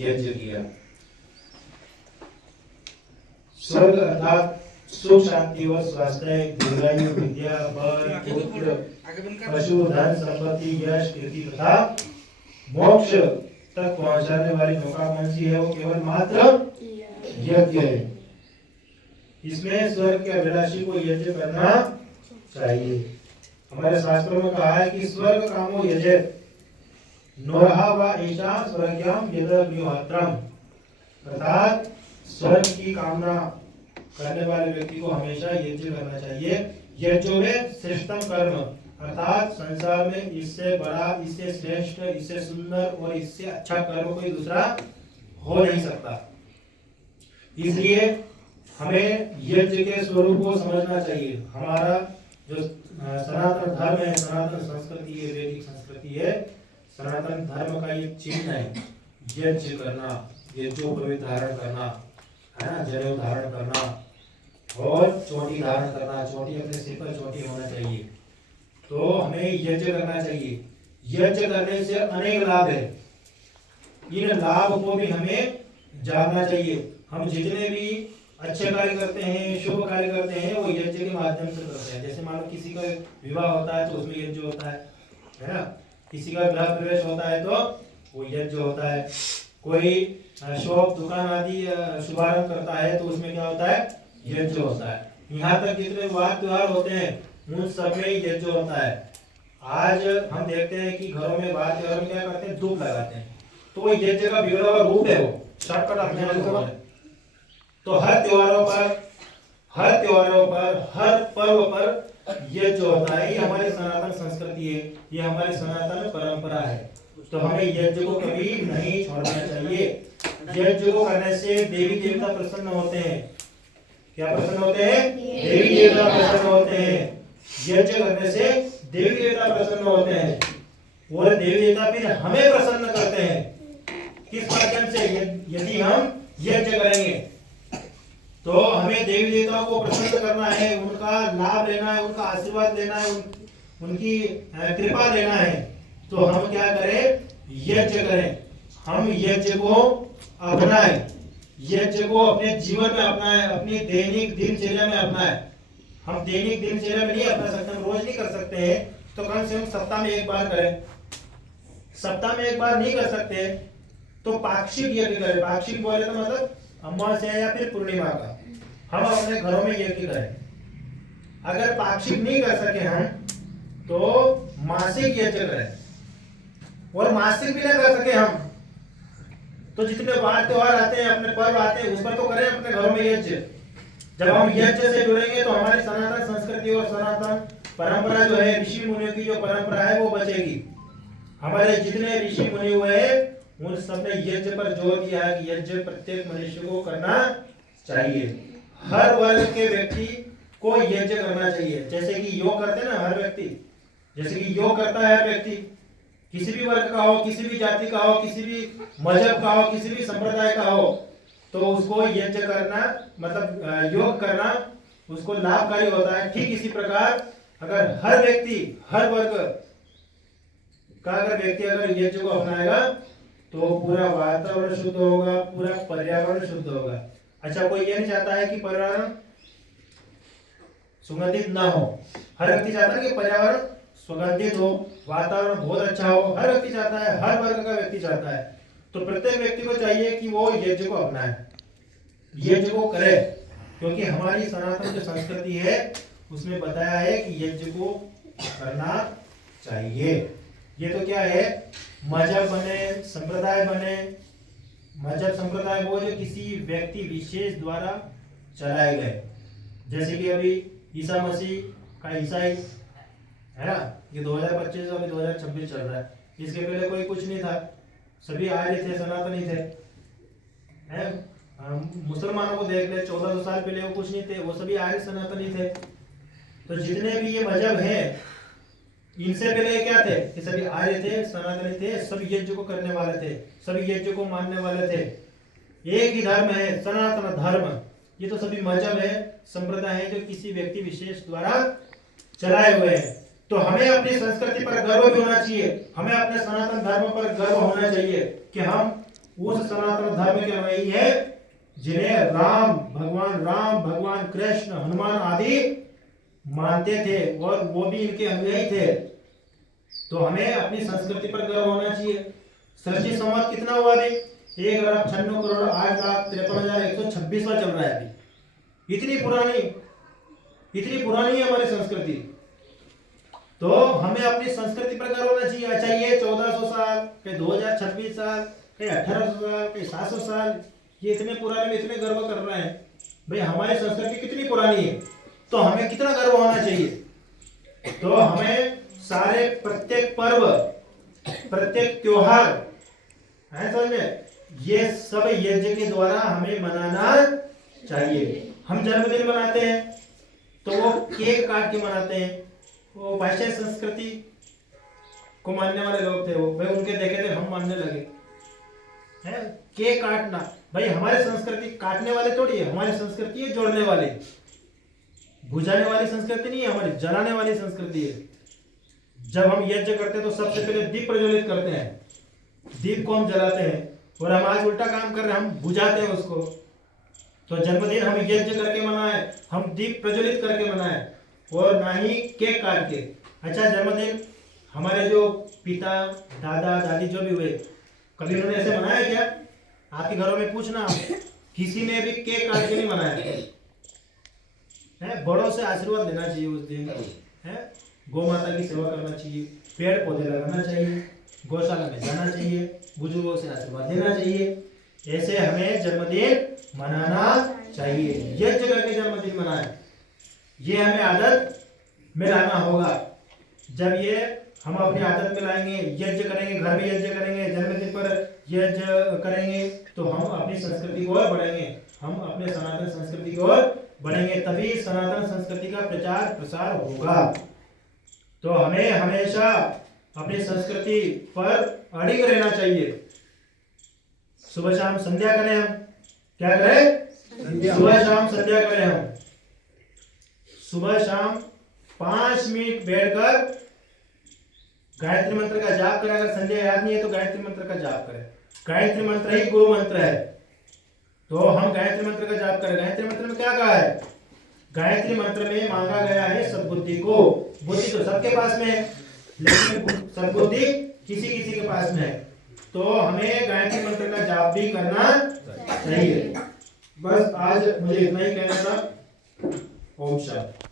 यज्ञ किया। स्वर्ग अर्थात सुख शांति और स्वास्थ्य, दीर्घायु, विद्या, बल, पुत्र, पशु, धन, संपत्ति, यश, कीर्ति तथा मोक्ष तक पहुंचाने वाली नौका कौन सी है? वो केवल मात्र यज्ञ है। इसमें स्वर्ग के अभिलाषी को यज्ञ करना चाहिए। हमारे शास्त्रों में कहा है कि स्वर्ग कामो यजेत नोरहा व ईशा स्वर्ग्याम यदग्निहोत्रम, अर्थात स्वर्ग की कामना करने वाले व्यक्ति को हमेशा यज्ञ करना चाहिए। यज्ञ में श्रेष्ठतम कर्म, अर्थात संसार में इससे बड़ा, इससे श्रेष्ठ, इससे सुंदर और इससे अच्छा कर्म कोई दूसरा हो नहीं सकता। इसलिए हमें यज्ञ के स्वरूप को समझना चाहिए। हमारा जो सनातन धर्म है, सनातन संस्कृति है, वैदिक संस्कृति है, सनातन धर्म का ये चिन्ह है यज्ञ करना, यज्ञोपवीत धारण करना, है ना, जनेऊ धारण करना और चोटी धारण करना। चोटी अपने सिर पर चोटी होना चाहिए। तो हमें यज्ञ करना चाहिए। यज्ञ करने से अनेक लाभ है। इन लाभ को भी हमें जानना चाहिए। हम जितने भी अच्छे कार्य करते हैं, शुभ कार्य करते हैं, वो यज्ञ के माध्यम से करते हैं। जैसे मानो किसी का विवाह होता है तो उसमें यज्ञ होता है ना। किसी का गृह प्रवेश होता है तो वो यज्ञ होता है। कोई शॉप, दुकान आदि शुभारंभ करता है तो उसमें क्या होता है? यज्ञ होता है। यहाँ तक जितने वार त्योहार होते हैं उन सब में यज्ञ होता है। आज हम देखते हैं कि घरों में वार त्योहार में क्या करते हैं? धूप लगाते हैं। तो वो यज्ञ का बिगड़ा हुआ रूप है, वो शॉर्टकट अभियान है। तो हर त्योहारों पर, हर पर्व पर यज्ञ होता है। ये हमारी सनातन संस्कृति है, ये हमारी सनातन परंपरा है। तो हमें यज्ञ को कभी नहीं छोड़ना चाहिए। यज्ञ को करने से देवी देवता प्रसन्न होते हैं। क्या प्रसन्न होते हैं? देवी देवता प्रसन्न होते हैं। यज्ञ करने से देवी देवता प्रसन्न होते हैं और देवी देवता फिर हमें प्रसन्न करते हैं। किस माध्यम से? यदि हम यज्ञ करेंगे तो हमें देवी देवताओं को प्रसन्न करना है, उनका लाभ लेना है, उनका आशीर्वाद लेना है, उनकी कृपा लेना है। तो हम क्या करें? यज्ञ करें। हम यज्ञ को अपनाएं, यज्ञ को अपने जीवन में अपनाएं, अपनी दैनिक दिनचर्या में अपनाएं। हम दैनिक दिनचर्या में नहीं अपना सकते, हम रोज नहीं कर सकते हैं, तो कम से कम सप्ताह में एक बार करें। सप्ताह में एक बार नहीं कर सकते तो पाक्षिक यज्ञ करें। पाक्षिक बोले तो मतलब अमावस्या या फिर पूर्णिमा का हम अपने घरों में यज्ञ करें। अगर पाक्षिक नहीं कर सके हम तो मासिक यज्ञ करें, और मासिक भी ना कर सके हम तो जितने वार त्योहार आते हैं, अपने पर्व आते हैं, उस पर तो करें अपने घरों में यज्ञ। जब हम यज्ञ से जुड़ेंगे तो हमारी सनातन संस्कृति और सनातन परंपरा जो है, ऋषि मुनियों की जो परंपरा है वो बचेगी। हमारे जितने ऋषि मुनि हुए हैं उन सबने यज्ञ पर जोर दिया है कि यज्ञ प्रत्येक मनुष्य को करना चाहिए। हर वर्ग के व्यक्ति को यज्ञ करना चाहिए। जैसे कि योग करते हैं ना हर व्यक्ति, जैसे कि योग करता है हर व्यक्ति, किसी भी वर्ग का हो, किसी भी जाति का हो, किसी भी मजहब का हो, किसी भी संप्रदाय का हो, तो उसको यज्ञ करना मतलब योग करना उसको लाभकारी होता है। ठीक इसी प्रकार अगर हर व्यक्ति, हर वर्ग का अगर व्यक्ति अगर यज्ञ को अपनाएगा तो पूरा वातावरण शुद्ध होगा, पूरा पर्यावरण शुद्ध होगा। अच्छा, कोई ये नहीं चाहता है कि पर्यावरण सुगंधित ना हो। हर व्यक्ति चाहता है कि पर्यावरण सुगंधित हो, वातावरण बहुत अच्छा हो। हर व्यक्ति चाहता है, हर वर्ग का व्यक्ति चाहता है। तो प्रत्येक व्यक्ति को चाहिए कि वो यज्ञ को अपनाए, यज्ञ को करे, क्योंकि हमारी सनातन जो संस्कृति है उसमें बताया है कि यज्ञ को करना चाहिए। ये तो क्या है? मजहब बने, संप्रदाय बने। मजहब संप्रदाय वो जो किसी व्यक्ति विशेष द्वारा चलाए गए, जैसे कि अभी ईसा मसीह का ईसाई है ना, ये 2025 अभी 2026 चल रहा है। इसके पहले कोई कुछ नहीं था, सभी आर्य थे, सनातनी थे। मुसलमानों को देख ले, 1400 साल पहले वो कुछ नहीं थे, वो सभी आर्य सनातनी थे। तो जितने भी ये मजहब हैं इनसे पहले क्या थे? कि सभी आर्य थे, सनातनी थे, सभी यज्ञ को करने वाले थे, सभी यज्ञ को मानने वाले थे। एक ही धर्म है, सनातन धर्म। ये तो सभी मजहब है, संप्रदाय है जो किसी व्यक्ति विशेष द्वारा चलाए हुए हैं। तो हमें अपनी संस्कृति पर गर्व भी होना चाहिए, हमें अपने सनातन धर्म पर गर्व होना चाहिए कि हम उस सनातन धर्म के अनुयायी है जिन्हें भगवान राम, भगवान कृष्ण, हनुमान आदि मानते थे और वो भी इनके अनुयायी थे। तो हमें अपनी संस्कृति पर गर्व होना चाहिए। सृष्टि संवत कितना हुआ अभी? 1,96,08,53,126वां चल रहा है अभी। इतनी पुरानी है हमारी संस्कृति। तो हमें अपनी संस्कृति पर गर्व होना चाहिए। अच्छा, ये 1400 साल, कहीं 2026 साल, कहीं 1800 साल, कहीं 700 साल, ये इतने पुराने में इतने गर्व कर रहे हैं। भाई हमारी संस्कृति कितनी पुरानी है, तो हमें कितना गर्व होना चाहिए। तो हमें सारे प्रत्येक पर्व, प्रत्येक त्योहार है समझ में, ये सब यज्ञ के द्वारा हमें मनाना चाहिए। हम जन्मदिन मनाते हैं तो वो केक काट के मनाते हैं। वो पाश्चात्य संस्कृति को मानने वाले लोग थे, वो भाई उनके देखे थे हम मानने लगे है केक काटना। भाई हमारी संस्कृति काटने वाले थोड़ी है, हमारी संस्कृति है जोड़ने वाले, बुझाने वाली संस्कृति नहीं है, हमारी जलाने वाली संस्कृति है। जब हम यज्ञ करते हैं तो सबसे पहले दीप प्रज्वलित करते हैं, दीप को हम जलाते हैं। और हम आज उल्टा काम कर रहे हैं, हम बुझाते हैं उसको। तो जन्मदिन हम यज्ञ करके मनाए, हम दीप प्रज्वलित करके मनाए और ना ही केक काट के। अच्छा, जन्मदिन हमारे जो पिता, दादा, दादी जो भी हुए, कभी उन्होंने ऐसे मनाया क्या? आपके घरों में पूछना, किसी ने भी केक काट के नहीं मनाया है। बड़ों से आशीर्वाद लेना चाहिए उस दिन है, गौ माता की सेवा करना चाहिए, पेड़ पौधे लगाना चाहिए, गौशाला में जाना चाहिए, बुजुर्गों से आशीर्वाद लेना चाहिए। ऐसे हमें जन्मदिन मनाना चाहिए, यज्ञ करके जन्मदिन मनाएं। ये हमें आदत में लाना होगा। जब ये हम अपनी आदत में लाएंगे, यज्ञ करेंगे, घर में यज्ञ करेंगे, जन्मदिन पर यज्ञ करेंगे, तो हम अपनी संस्कृति को और बढ़ेंगे, हम अपने सनातन संस्कृति की ओर बढ़ेंगे, तभी सनातन संस्कृति का प्रचार प्रसार होगा। तो हमें हमेशा अपनी संस्कृति पर अड़िग रहना चाहिए। सुबह शाम संध्या करें, हम क्या करें? सुबह शाम संध्या करें। हम सुबह शाम 5 मिनट बैठकर गायत्री मंत्र का जाप करें। अगर संध्या याद नहीं है तो गायत्री मंत्र का जाप करें। गायत्री मंत्र ही गुरु मंत्र है, तो हम गायत्री मंत्र का जाप करें। गायत्री मंत्र में क्या कहा है? गायत्री मंत्र में मांगा गया है सद्बुद्धि को। बुद्धि तो सबके पास में है, लेकिन सद्बुद्धि किसी किसी के पास में है। तो हमें गायत्री मंत्र का जाप भी करना चाहिए। बस आज मुझे इतना ही कहना था। ओम शांति।